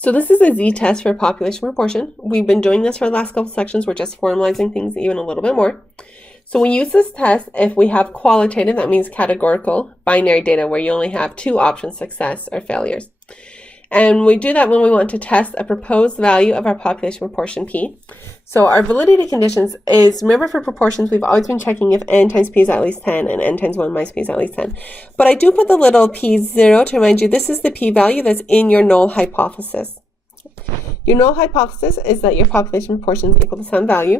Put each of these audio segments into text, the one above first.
So this is a z-test for population proportion. We've been doing this for the last couple sections. We're just formalizing things even a little bit more. So we use this test if we have qualitative, that means categorical, binary data where you only have two options, success or failures. And we do that when we want to test a proposed value of our population proportion P. So our validity conditions is, remember for proportions, we've always been checking if n times P is at least 10 and n times 1 minus P is at least 10. But I do put the little P0 to remind you this is the P-value that's in your null hypothesis. Your null hypothesis is that your population proportion is equal to some value.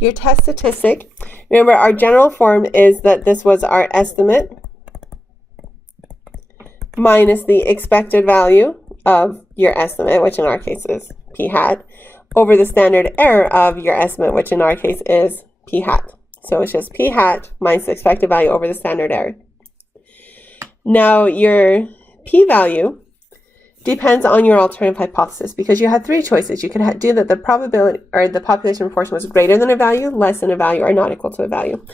Your test statistic, remember our general form is that this was our estimate minus the expected value of your estimate, which in our case is P hat, over the standard error of your estimate, which in our case is P hat. So it's just P hat minus the expected value over the standard error. Now your P-value depends on your alternative hypothesis because you have three choices. You could do that the probability or the population proportion was greater than a value, less than a value, or not equal to a value.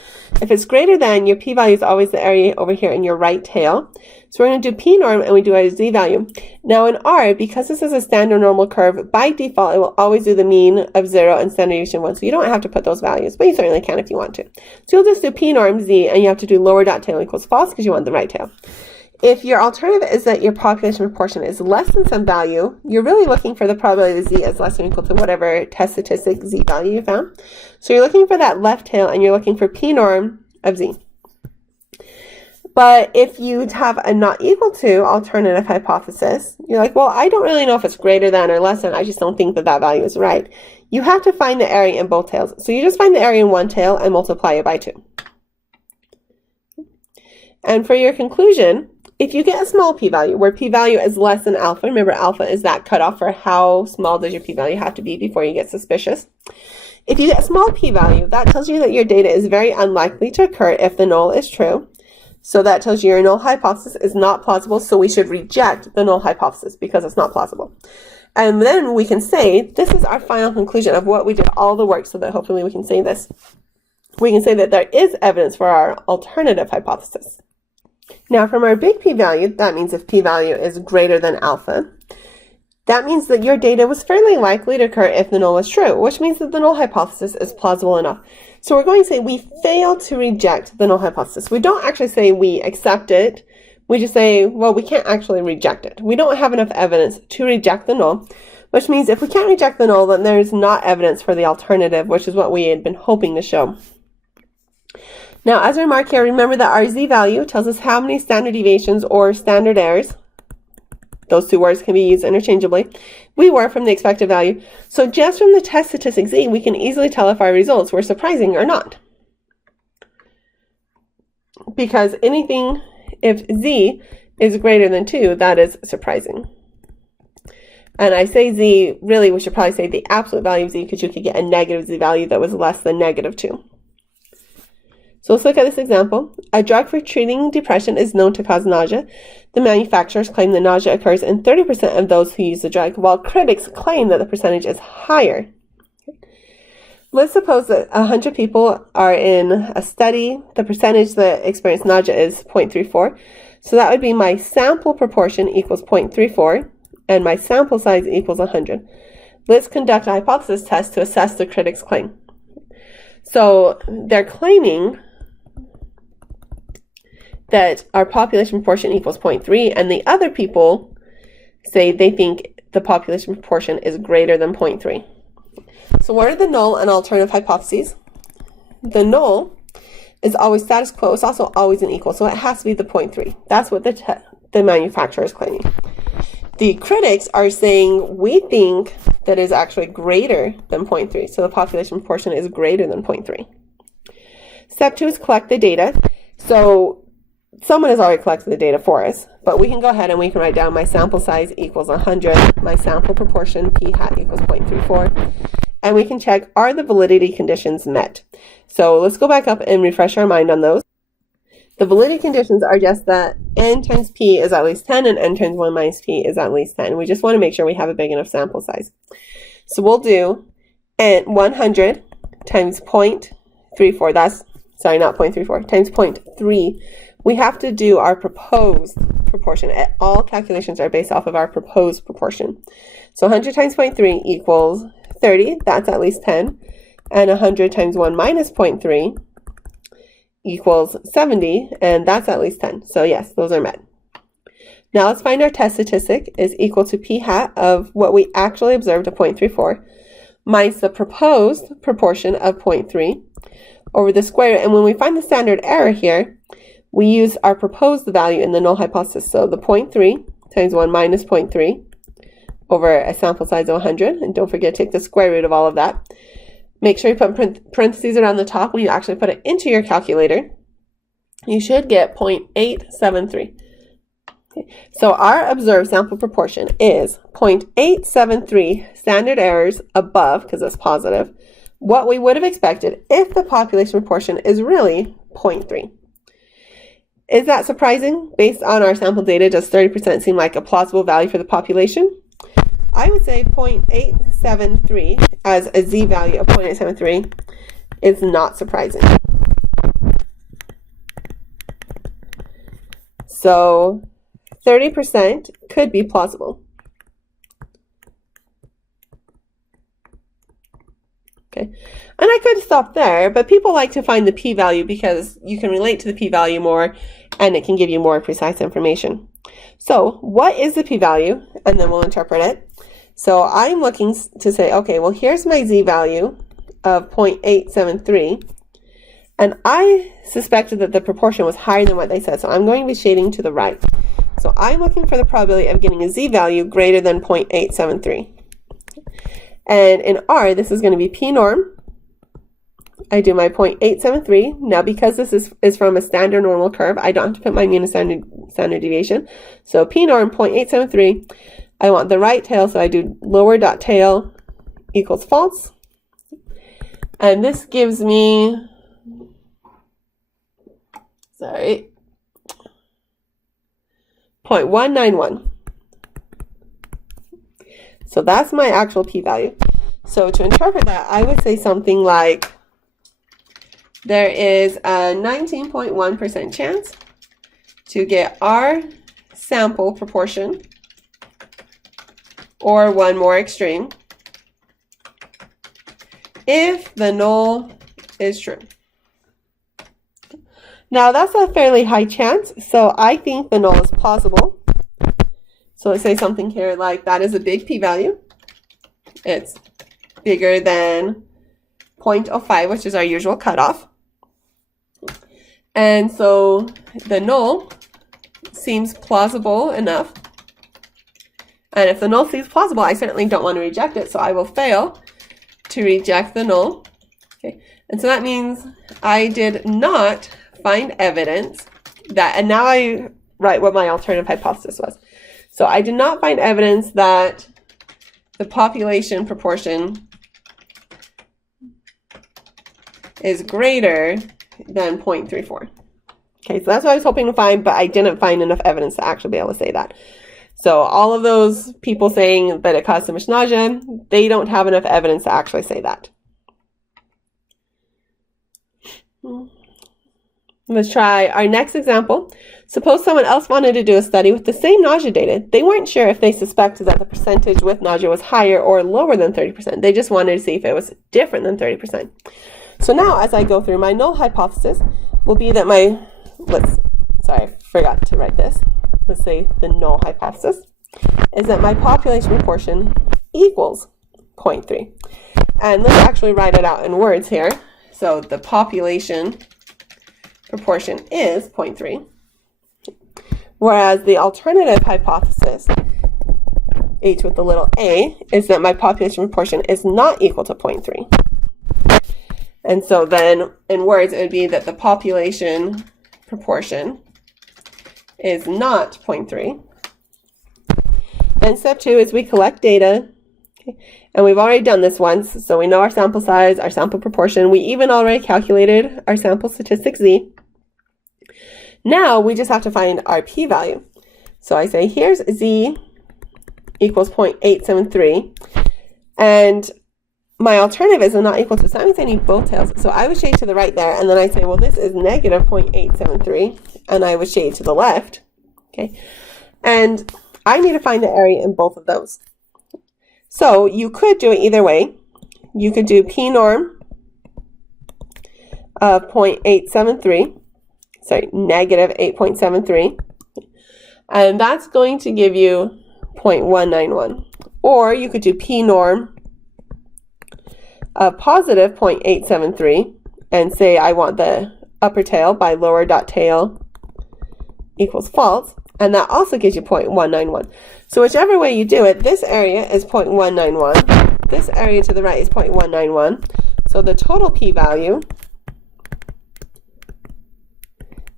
If it's greater than, your p-value is always the area over here in your right tail. So we're going to do p-norm and we do a z-value. Now in R, because this is a standard normal curve, by default it will always do the mean of 0 and standard deviation 1. So you don't have to put those values, but you certainly can if you want to. So you'll just do p-norm z and you have to do lower dot tail equals false because you want the right tail. If your alternative is that your population proportion is less than some value, you're really looking for the probability of z is less than or equal to whatever test statistic z value you found. So you're looking for that left tail and you're looking for p norm of z. But if you have a not equal to alternative hypothesis, you're like, well, I don't really know if it's greater than or less than, I just don't think that that value is right. You have to find the area in both tails. So you just find the area in one tail and multiply it by 2. And for your conclusion, if you get a small p-value, where p-value is less than alpha, remember alpha is that cutoff for how small does your p-value have to be before you get suspicious. If you get a small p-value, that tells you that your data is very unlikely to occur if the null is true. So that tells you your null hypothesis is not plausible, so we should reject the null hypothesis because it's not plausible. And then we can say, this is our final conclusion of what we did all the work so that hopefully we can say this. We can say that there is evidence for our alternative hypothesis. Now from our big p-value, that means if p-value is greater than alpha, that means that your data was fairly likely to occur if the null was true, which means that the null hypothesis is plausible enough. So we're going to say we failed to reject the null hypothesis. We don't actually say we accept it. We just say, well, we can't actually reject it. We don't have enough evidence to reject the null, which means if we can't reject the null, then there's not evidence for the alternative, which is what we had been hoping to show. Now, as a remark here, remember that our z-value tells us how many standard deviations or standard errors, those two words can be used interchangeably, we were from the expected value. So just from the test statistic z, we can easily tell if our results were surprising or not. Because anything, if z is greater than 2, that is surprising. And I say z, really we should probably say the absolute value of z because you could get a negative z-value that was less than negative 2. So let's look at this example. A drug for treating depression is known to cause nausea. The manufacturers claim that nausea occurs in 30% of those who use the drug, while critics claim that the percentage is higher. Let's suppose that 100 people are in a study. The percentage that experience nausea is 0.34. So that would be my sample proportion equals 0.34, and my sample size equals 100. Let's conduct a hypothesis test to assess the critics' claim. So they're claiming that our population proportion equals 0.3, and the other people say they think the population proportion is greater than 0.3. So what are the null and alternative hypotheses? The null is always status quo. It's also always an equal, so it has to be the 0.3. That's what the manufacturer is claiming. The critics are saying we think that is actually greater than 0.3, so the population proportion is greater than 0.3. Step 2 is collect the data. So someone has already collected the data for us, but we can go ahead and we can write down my sample size equals 100, my sample proportion p hat equals 0.34, and we can check are the validity conditions met. So let's go back up and refresh our mind on those. The validity conditions are just that n times p is at least 10 and n times 1 minus p is at least 10. We just want to make sure we have a big enough sample size. So we'll do 100 times 0.34, that's, sorry, not 0.34, times 0.3 we have to do our proposed proportion. All calculations are based off of our proposed proportion. So 100 times 0.3 equals 30, that's at least 10. And 100 times 1 minus 0.3 equals 70, and that's at least 10. So yes, those are met. Now let's find our test statistic is equal to p hat of what we actually observed of 0.34 minus the proposed proportion of 0.3 over the square root. And when we find the standard error here, we use our proposed value in the null hypothesis. So the 0.3 times 1 minus 0.3 over a sample size of 100. And don't forget to take the square root of all of that. Make sure you put parentheses around the top when you actually put it into your calculator. You should get 0.873. Okay. So our observed sample proportion is 0.873 standard errors above, because it's positive, what we would have expected if the population proportion is really 0.3. Is that surprising? Based on our sample data, does 30% seem like a plausible value for the population? I would say 0.873 as a z-value of 0.873 is not surprising. So 30% could be plausible. Okay, and I could stop there, but people like to find the p-value because you can relate to the p-value more and it can give you more precise information. So what is the p-value? And then we'll interpret it. So I'm looking to say, okay, well, here's my z-value of 0.873. And I suspected that the proportion was higher than what they said. So I'm going to be shading to the right. So I'm looking for the probability of getting a z-value greater than 0.873. And in R, this is going to be p norm. I do my 0.873. Now, because this is from a standard normal curve, I don't have to put my mean and standard deviation. So p norm 0.873. I want the right tail, so I do lower dot tail equals false. And this gives me, sorry, 0.191. So that's my actual p-value. So to interpret that, I would say something like there is a 19.1% chance to get our sample proportion, or one more extreme, if the null is true. Now that's a fairly high chance, so I think the null is plausible. So let's say something here like that is a big p-value. It's bigger than 0.05, which is our usual cutoff. And so the null seems plausible enough. And if the null seems plausible, I certainly don't want to reject it, so I will fail to reject the null. Okay. And so that means I did not find evidence that, and now I write what my alternative hypothesis was. So I did not find evidence that the population proportion is greater than 0.34. Okay, so that's what I was hoping to find, but I didn't find enough evidence to actually be able to say that. So all of those people saying that it caused so much nausea, they don't have enough evidence to actually say that. Let's try our next example. Suppose someone else wanted to do a study with the same nausea data. They weren't sure if they suspected that the percentage with nausea was higher or lower than 30%. They just wanted to see if it was different than 30%. So now as I go through, my null hypothesis will be that I forgot to write this. Let's say the null hypothesis is that my population proportion equals 0.3. And let's actually write it out in words here. So the population proportion is 0.3. Whereas the alternative hypothesis, H with the little a, is that my population proportion is not equal to 0.3. And so then in words, it would be that the population proportion is not 0.3. And step 2 is we collect data. Okay. And we've already done this once, so we know our sample size, our sample proportion. We even already calculated our sample statistic z. Now we just have to find our p-value. So I say here's z equals 0.873. And my alternative is not equal to, so that means I need both tails. So I would shade to the right there, and then I say, well, this is negative 0.873, and I would shade to the left, okay? And I need to find the area in both of those. So you could do it either way. You could do P norm of 0.873, sorry, negative 8.73, and that's going to give you 0.191. Or you could do P norm of positive 0.873 and say I want the upper tail by lower dot tail equals false, and that also gives you 0.191. So whichever way you do it, this area is 0.191, this area to the right is 0.191, so the total p-value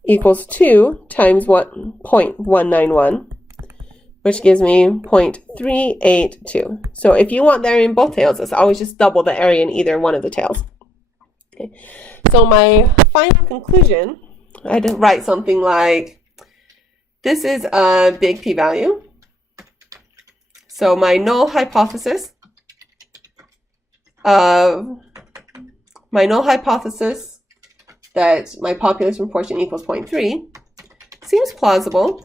equals 2 times 0.191, which gives me 0.382. So if you want the area in both tails, it's always just double the area in either one of the tails. Okay. So my final conclusion, I had to write something like, this is a big p-value. So my null hypothesis that my population proportion equals 0.3 seems plausible.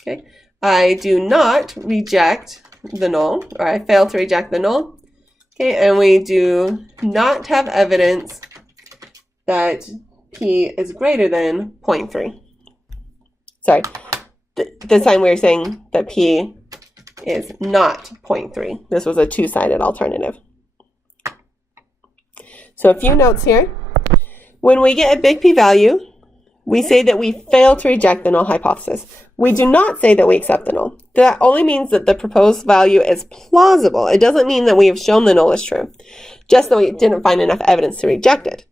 Okay. I do not reject the null, or I fail to reject the null. Okay, and we do not have evidence that p is greater than 0.3. Sorry, this time we were saying that p is not 0.3. This was a two-sided alternative. So a few notes here. When we get a big p-value, we say that we fail to reject the null hypothesis. We do not say that we accept the null. That only means that the proposed value is plausible. It doesn't mean that we have shown the null is true, just that we didn't find enough evidence to reject it.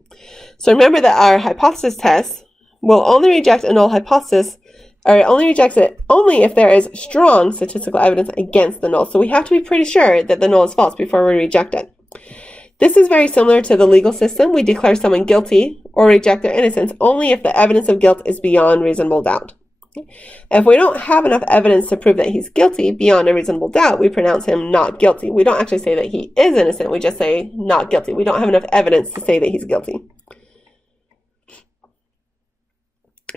So remember that our hypothesis test will only reject a null hypothesis, or it only rejects it only if there is strong statistical evidence against the null. So we have to be pretty sure that the null is false before we reject it. This is very similar to the legal system. We declare someone guilty or reject their innocence only if the evidence of guilt is beyond reasonable doubt. If we don't have enough evidence to prove that he's guilty beyond a reasonable doubt, we pronounce him not guilty. We don't actually say that he is innocent. We just say not guilty. We don't have enough evidence to say that he's guilty.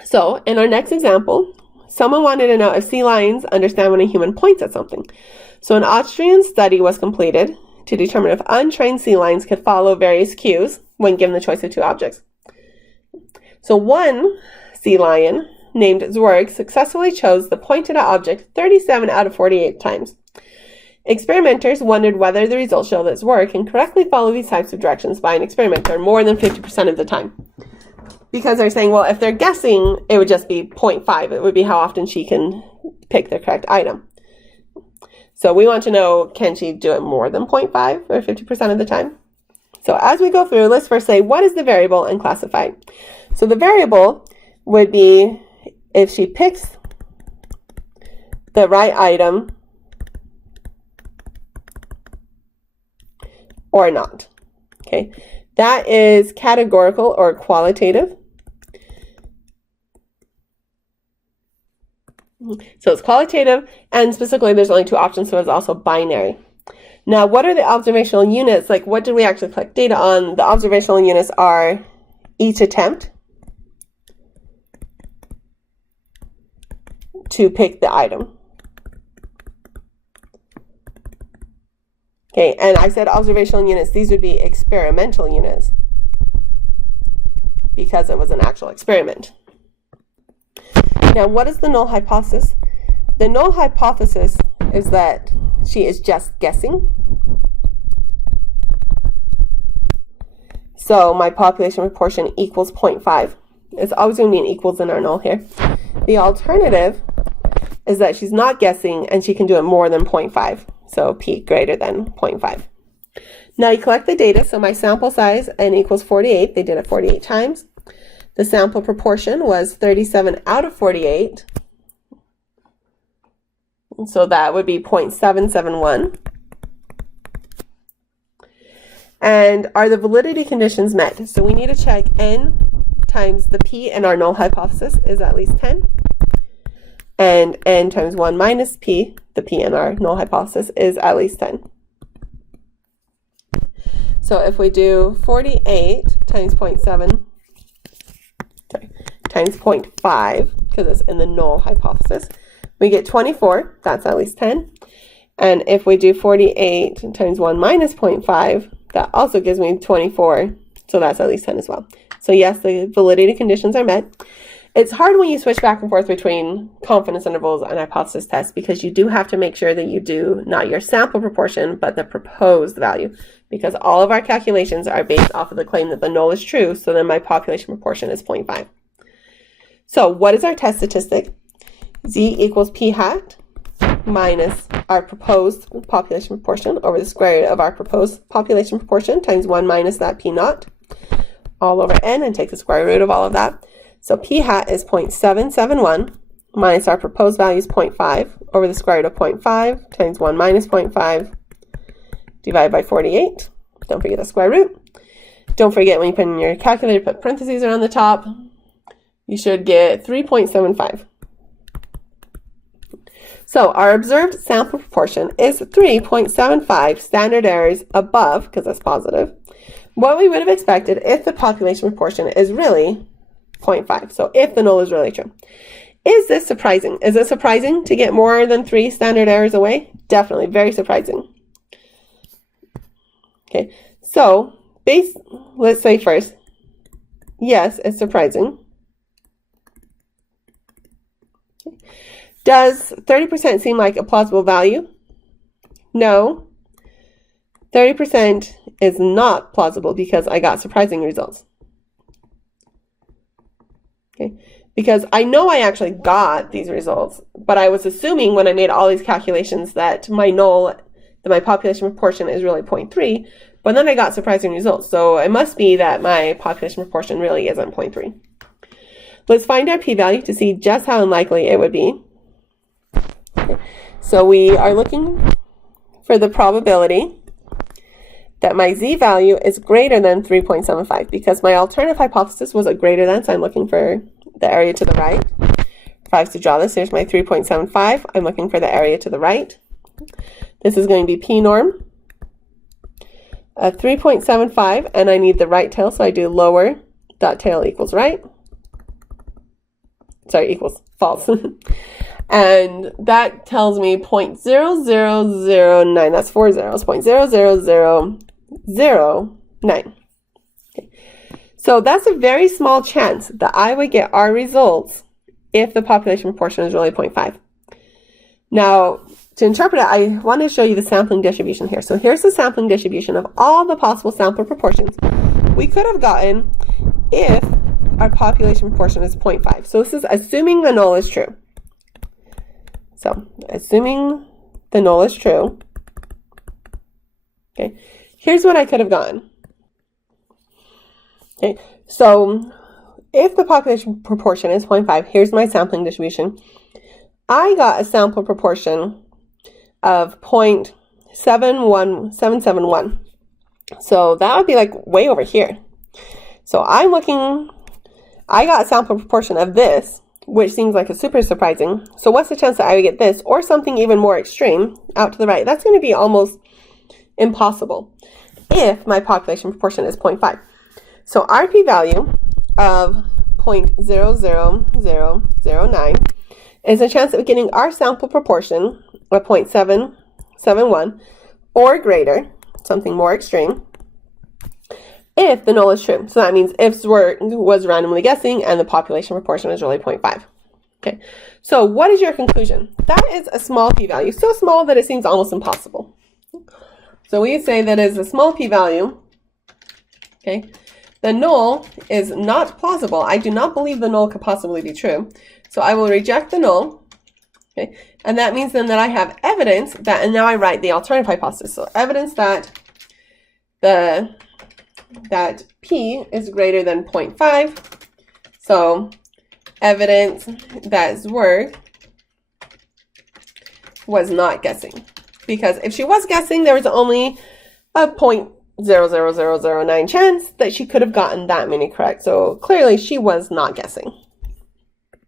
So in our next example, someone wanted to know if sea lions understand when a human points at something. So an Austrian study was completed to determine if untrained sea lions could follow various cues when given the choice of two objects. So one sea lion named Zwerg successfully chose the pointed at object 37 out of 48 times. Experimenters wondered whether the results show that Zwerg can correctly follow these types of directions by an experimenter more than 50% of the time. Because they're saying, well, if they're guessing, it would just be 0.5. It would be how often she can pick the correct item. So we want to know, can she do it more than 0.5 or 50% of the time? So as we go through, let's first say, what is the variable and classify it? So the variable would be if she picks the right item or not. Okay, that is categorical or qualitative. So it's qualitative, and specifically there's only two options, so it's also binary. Now, what are the observational units? Like, what did we actually collect data on? The observational units are each attempt to pick the item. Okay, and I said observational units, these would be experimental units because it was an actual experiment. Now, what is the null hypothesis? The null hypothesis is that she is just guessing. So my population proportion equals 0.5. It's always going to be an equals in our null here. The alternative is that she's not guessing and she can do it more than 0.5. So p greater than 0.5. Now you collect the data. So my sample size n equals 48. They did it 48 times. The sample proportion was 37 out of 48. So that would be 0.771. And are the validity conditions met? So we need to check n times the p in our null hypothesis is at least 10. And n times 1 minus p, the p in our null hypothesis, is at least 10. So if we do 48 times 0.7, times 0.5, because it's in the null hypothesis, we get 24. That's at least 10. And if we do 48 times 1 minus 0.5, that also gives me 24. So that's at least 10 as well. So yes, the validity conditions are met. It's hard when you switch back and forth between confidence intervals and hypothesis tests, because you do have to make sure that you do not your sample proportion, but the proposed value, because all of our calculations are based off of the claim that the null is true. So then my population proportion is 0.5. So what is our test statistic? Z equals p hat minus our proposed population proportion over the square root of our proposed population proportion times 1 minus that p naught all over n, and take the square root of all of that. So p hat is 0.771 minus our proposed value is 0.5 over the square root of 0.5 times 1 minus 0.5 divided by 48. Don't forget the square root. Don't forget when you put in your calculator, put parentheses around the top. You should get 3.75. So our observed sample proportion is 3.75 standard errors above, because that's positive, what we would have expected if the population proportion is really 0.5. So if the null is really true. Is this surprising? Is it surprising to get more than 3 standard errors away? Definitely, very surprising. Okay, so let's say first, yes, it's surprising. Does 30% seem like a plausible value? No. 30% is not plausible because I got surprising results. Okay, because I know I actually got these results, but I was assuming when I made all these calculations that my null, that my population proportion is really 0.3, but then I got surprising results. So it must be that my population proportion really isn't 0.3. Let's find our p-value to see just how unlikely it would be. So we are looking for the probability that my z-value is greater than 3.75, because my alternative hypothesis was a greater than, so I'm looking for the area to the right. If I was to draw this, here's my 3.75. I'm looking for the area to the right. This is going to be p-norm of 3.75, and I need the right tail, so I do lower dot tail equals right. Sorry, equals false. And that tells me 0.0009. That's 4 zeros. 0.00009. Okay. So that's a very small chance that I would get our results if the population proportion is really 0.5. Now, to interpret it, I want to show you the sampling distribution here. So here's the sampling distribution of all the possible sample proportions we could have gotten if our population proportion is 0.5. So this is assuming the null is true. So, assuming the null is true, okay, here's what I could have gotten. Okay, so if the population proportion is 0.5, here's my sampling distribution. I got a sample proportion of 0.771. So that would be like way over here. So I got a sample proportion of this, which seems like a super surprising. So what's the chance that I would get this or something even more extreme out to the right? That's going to be almost impossible if my population proportion is 0.5. So our p-value of 0.00009 is a chance of getting our sample proportion of 0.771 or greater, something more extreme, if the null is true. So that means if was randomly guessing and the population proportion is really 0.5. Okay, so what is your conclusion? That is a small p-value, so small that it seems almost impossible. So we say that is a small p-value. Okay, the null is not plausible. I do not believe the null could possibly be true. So I will reject the null. Okay, and that means then that I have evidence that, and now I write the alternative hypothesis. So evidence that that p is greater than 0.5. So evidence that Zwerg was not guessing. Because if she was guessing, there was only a 0.00009 chance that she could have gotten that many correct. So clearly she was not guessing.